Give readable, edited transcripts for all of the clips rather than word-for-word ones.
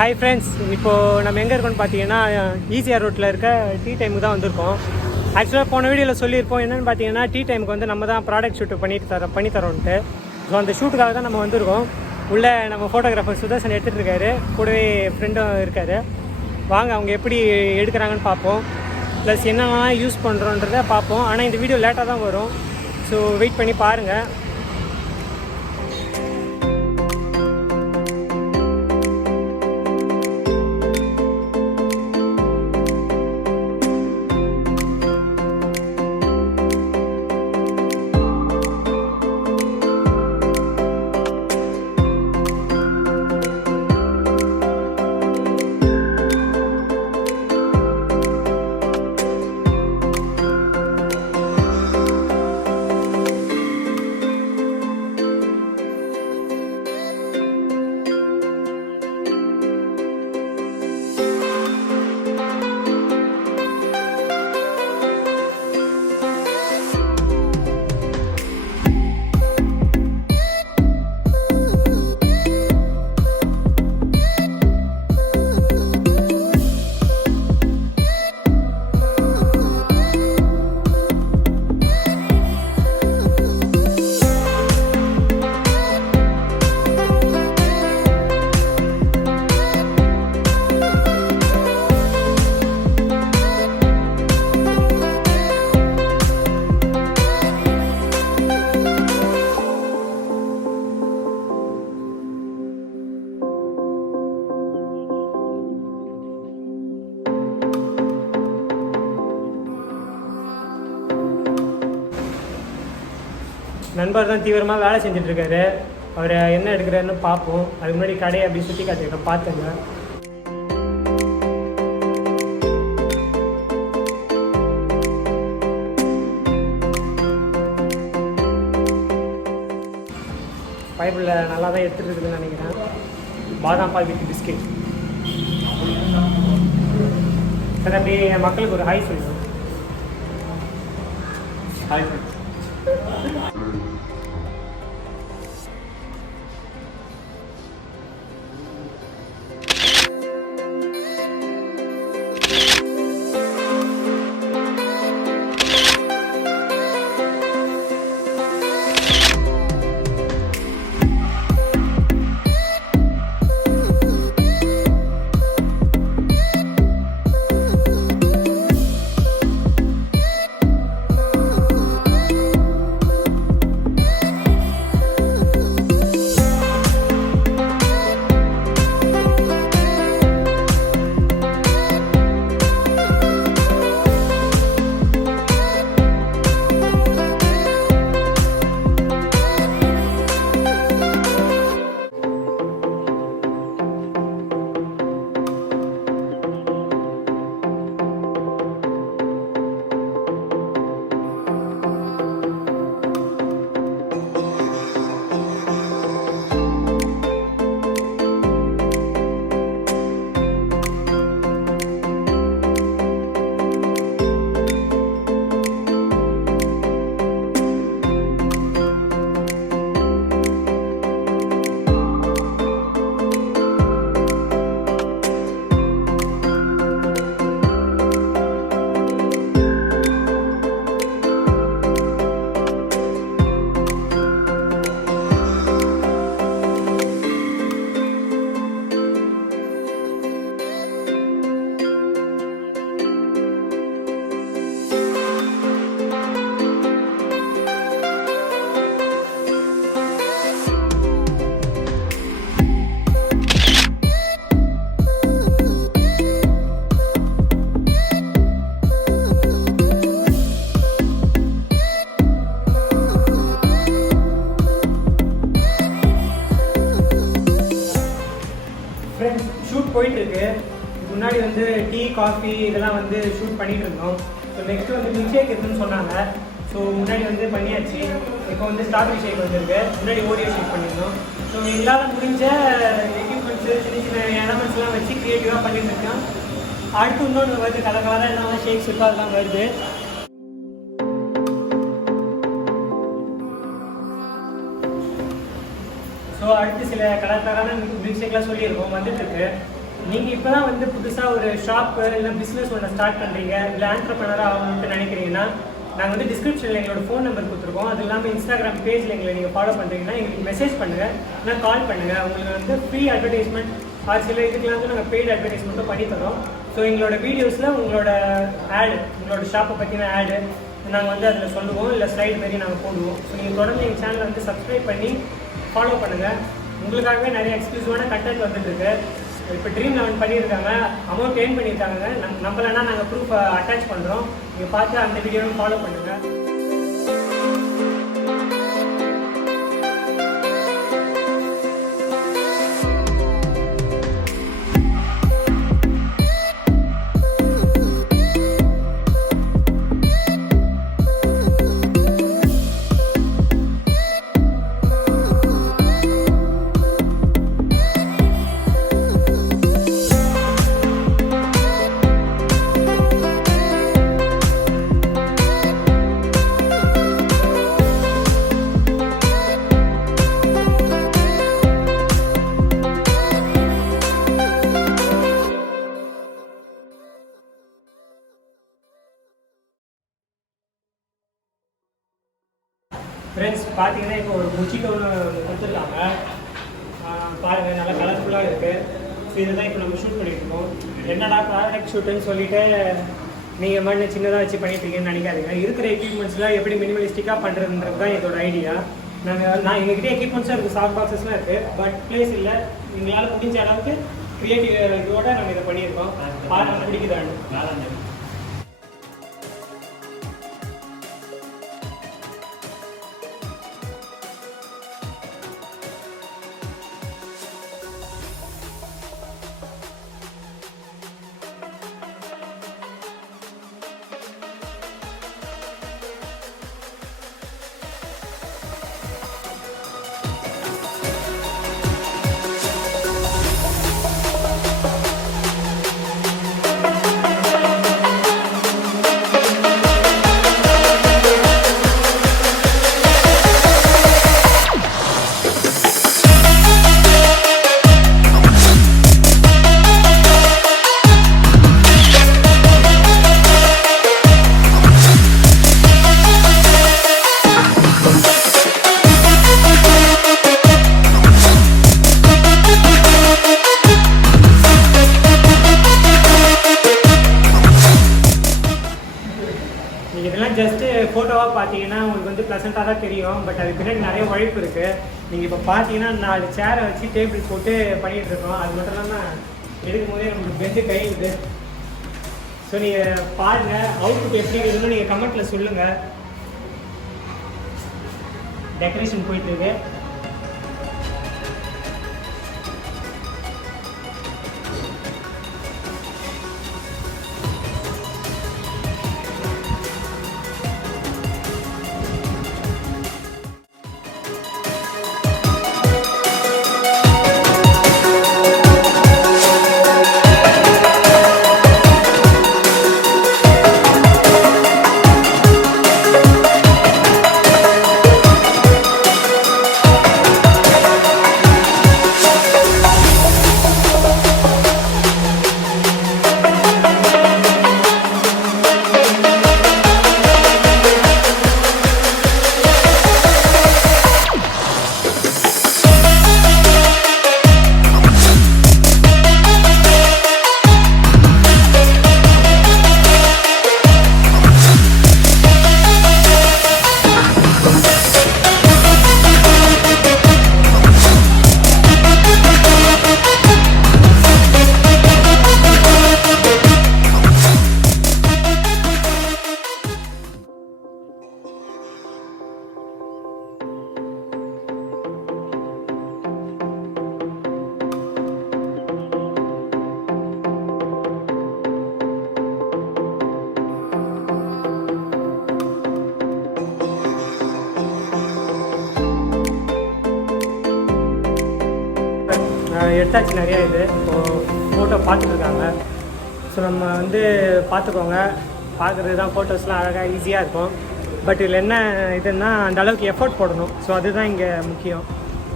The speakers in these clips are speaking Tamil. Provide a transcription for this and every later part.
ஹாய் ஃப்ரெண்ட்ஸ், இப்போது நம்ம எங்கே இருக்கோம்னு பார்த்தீங்கன்னா ஈசிஆர் ரோட்டில் இருக்க டீ டைமுக்கு தான் வந்திருக்கோம். ஆக்சுவலாக போன வீடியோவில் சொல்லியிருப்போம் என்னென்னு பார்த்தீங்கன்னா டீ டைமுக்கு வந்து நம்ம தான் ப்ராடக்ட் ஷூட்டு பண்ணித்தரோன்ட்டு. ஸோ அந்த ஷூட்டுக்காக தான் நம்ம வந்திருக்கோம். உள்ளே நம்ம ஃபோட்டோகிராஃபர் சுதர்சன் எடுத்துகிட்டு இருக்காரு, கூடவே ஃப்ரெண்டும் இருக்கார். வாங்க அவங்க எப்படி எடுக்கிறாங்கன்னு பார்ப்போம், ப்ளஸ் என்னென்னலாம் யூஸ் பண்ணுறோன்றதை பார்ப்போம். ஆனால் இந்த வீடியோ லேட்டாக தான் வரும், ஸோ வெயிட் பண்ணி பாருங்கள். நண்பர் தான் தீவிரமாக வேலை செஞ்சிட்ருக்காரு. அவர் என்ன எடுக்கிறாருன்னு பார்ப்போம். அதுக்கு முன்னாடி கடையை அப்படி சுற்றி காட்டுக்கிறேன், பார்த்துங்க. பைபிளில் நல்லா தான் எடுத்துகிட்டு இருக்குதுன்னு நினைக்கிறேன். பாதாம் பால் வித் பிஸ்கெட். சார் அப்படியே என் மக்களுக்கு ஒரு ஹாய் சொல்லுங்கள். Hi friends. ஷூட் போயிட்டுருக்கு. முன்னாடி வந்து டீ காஃபி இதெல்லாம் வந்து ஷூட் பண்ணிகிட்டு இருந்தோம். ஸோ நெக்ஸ்ட்டு வந்து மில்க் ஷேக் இருக்குதுன்னு சொன்னாங்க. ஸோ முன்னாடி வந்து பண்ணியாச்சு. இப்போ வந்து ஸ்ட்ராபெரி ஷேக் வந்துருக்கு. முன்னாடி ஓரியோ ஷேக் பண்ணியிருந்தோம். ஸோ எங்களால் முடிஞ்ச எக்யூப்மெண்ட்ஸு சின்ன சின்ன எலமெண்ட்ஸ்லாம் வச்சு க்ரியேட்டிவாக பண்ணிட்டு இருக்கோம். அடுத்து இன்னொன்று வருது, கலர் என்னென்ன ஷேக்ஸ் இருக்கோ அதெல்லாம் வருது. ஸோ அடுத்து சில கலர் மில்க் ஷேக்லாம் சொல்லியிருக்கோம், வந்துட்டுருக்கு. நீங்கள் இப்போ தான் வந்து புதுசாக ஒரு ஷாப்பு இல்லை பிஸ்னஸ் ஒன்று ஸ்டார்ட் பண்ணுறீங்க, இல்லை ஆண்டர்ப்ரனராக ஆகணும்னு நினைக்கிறீங்கன்னா, நாங்கள் வந்து டிஸ்கிரிப்ஷனில் எங்களோட ஃபோன் நம்பர் கொடுத்துருக்கோம். அது இல்லாமல் இன்ஸ்டாகிராம் பேஜில் எங்களை நீங்கள் ஃபாலோ பண்ணுறீங்கன்னா எங்களுக்கு மெசேஜ் பண்ணுங்கள், இல்லை கால் பண்ணுங்கள். உங்களுக்கு வந்து ஃப்ரீ அட்வர்டைஸ்மெண்ட் சில இதுக்கெலாம் வந்து நாங்கள் பெய்டு அட்வர்டைஸ்மெண்ட்டும் பண்ணி தரோம். ஸோ எங்களோட வீடியோஸில் உங்களோட ஆடு, உங்களோட ஷாப்பை பற்றின ஆடு நாங்கள் வந்து அதில் சொல்லுவோம், இல்லை ஸ்லைடு மாரி நாங்கள் போடுவோம். ஸோ நீங்கள் தொடர்ந்து எங்கள் சேனலை வந்து சப்ஸ்கிரைப் பண்ணி ஃபாலோ பண்ணுங்கள். உங்களுக்காகவே நிறைய எக்ஸ்க்ளூசிவான கண்டென்ட் வந்துட்டுருக்கு. இப்போ ட்ரீம் 11 பண்ணியிருக்காங்க, அமௌண்ட் ஏர்ன் பண்ணியிருக்காங்க. நம்மளனா நாங்கள் ப்ரூஃப் அட்டாச் பண்ணுறோம். நீங்கள் பார்த்து அந்த வீடியோவும் ஃபாலோ பண்ணுங்கள். ஃப்ரெண்ட்ஸ் பார்த்தீங்கன்னா இப்போ ஒரு முச்சிட்டு ஒன்று கொடுத்துருக்காங்க பாருங்கள், நல்லா கலர்ஃபுல்லாக இருக்குது. ஸோ இதுதான் இப்போ நம்ம ஷூட் பண்ணிட்டுருக்கோம். என்னடா ப்ராடக்ட் ஷூட்டுன்னு சொல்லிவிட்டு நீங்கள் மாதிரி சின்னதாக வச்சு பண்ணிட்டுருக்கீங்கன்னு நினைக்காதீங்க. இருக்கிற எக்யூப்மெண்ட்ஸில் எப்படி மினிமலிஸ்டிக்காக பண்ணுறதுன்றது தான் இதோட ஐடியா. நான் எங்ககிட்ட எக்யூப்மெண்ட்ஸாக இருக்குது, சாஃப்ட் பாக்ஸஸ்லாம் இருக்குது, பட் பிளேஸ் இல்லை. எங்களால் முடிஞ்ச அளவுக்கு க்ரியேட்டிவ் இதோட நம்ம இதை பண்ணியிருக்கோம். பாருங்கள் பிடிக்குதான்னு. இதெல்லாம் ஜஸ்ட்டு ஃபோட்டோவாக பார்த்தீங்கன்னா உங்களுக்கு வந்து ப்ளசண்ட்டாக தான் தெரியும், பட் அது பின்னாடி நிறைய உழைப்பு இருக்குது. நீங்கள் இப்போ பார்த்தீங்கன்னா 4 சேரை வச்சு டேபிள் போட்டு பண்ணிகிட்டு இருக்கோம். அது மட்டும் இல்லாமல் எடுக்கும் போதே நம்மளுக்கு பெஞ்சு கையுது. ஸோ நீங்கள் பாருங்கள், அவுட்புட் எப்படி இருக்குதுன்னு நீங்கள் கமெண்ட்டில் சொல்லுங்கள். டெக்கரேஷன் போயிட்டுருக்கு. எடுத்தாச்சு நிறையா. இது இப்போது ஃபோட்டோ பார்த்துட்ருக்காங்க. ஸோ நம்ம வந்து பார்த்துக்கோங்க, பார்க்குறது தான் ஃபோட்டோஸ்லாம் அழகாக ஈஸியாக இருக்கும். பட் இதில் என்ன இதுன்னா அந்த அளவுக்கு எஃபோர்ட் போடணும். ஸோ அதுதான் இங்கே முக்கியம்.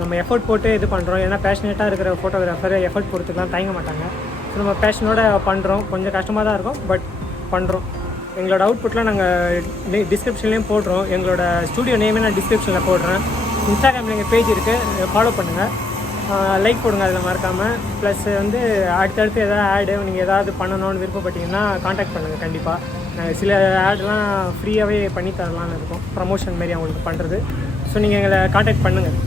நம்ம எஃபோர்ட் போட்டு இது பண்ணுறோம். ஏன்னா பேஷனேட்டாக இருக்கிற ஃபோட்டோகிராஃபர் எஃபோர்ட் போடுறதுக்குலாம் தயங்க மாட்டாங்க. நம்ம பேஷனோட பண்ணுறோம். கொஞ்சம் கஷ்டமாக தான் இருக்கும், பட் பண்ணுறோம். எங்களோட அவுட்புட்லாம் நாங்கள் டிஸ்கிரிப்ஷன்லேயும் போடுறோம். எங்களோட ஸ்டூடியோ நேமே நான் டிஸ்கிரிப்ஷனில் போடுறேன். இன்ஸ்டாகிராமில் எங்கள் பேஜ் இருக்குது, ஃபாலோ பண்ணுங்கள், லைக் போடுங்க அதில் மறக்காமல். ப்ளஸ் வந்து அடுத்தடுத்து எதாவது ஆடு நீங்கள் எதாவது பண்ணணும்னு விருப்பப்பட்டீங்கன்னா காண்டாக்ட் பண்ணுங்கள். கண்டிப்பாக நாங்கள் சில ஆட்லாம் ஃப்ரீயாகவே பண்ணி தரலான்னு இருக்கோம், ப்ரமோஷன் மாரி அவங்களுக்கு பண்ணுறது. ஸோ நீங்கள் எங்களை காண்டாக்ட் பண்ணுங்கள்.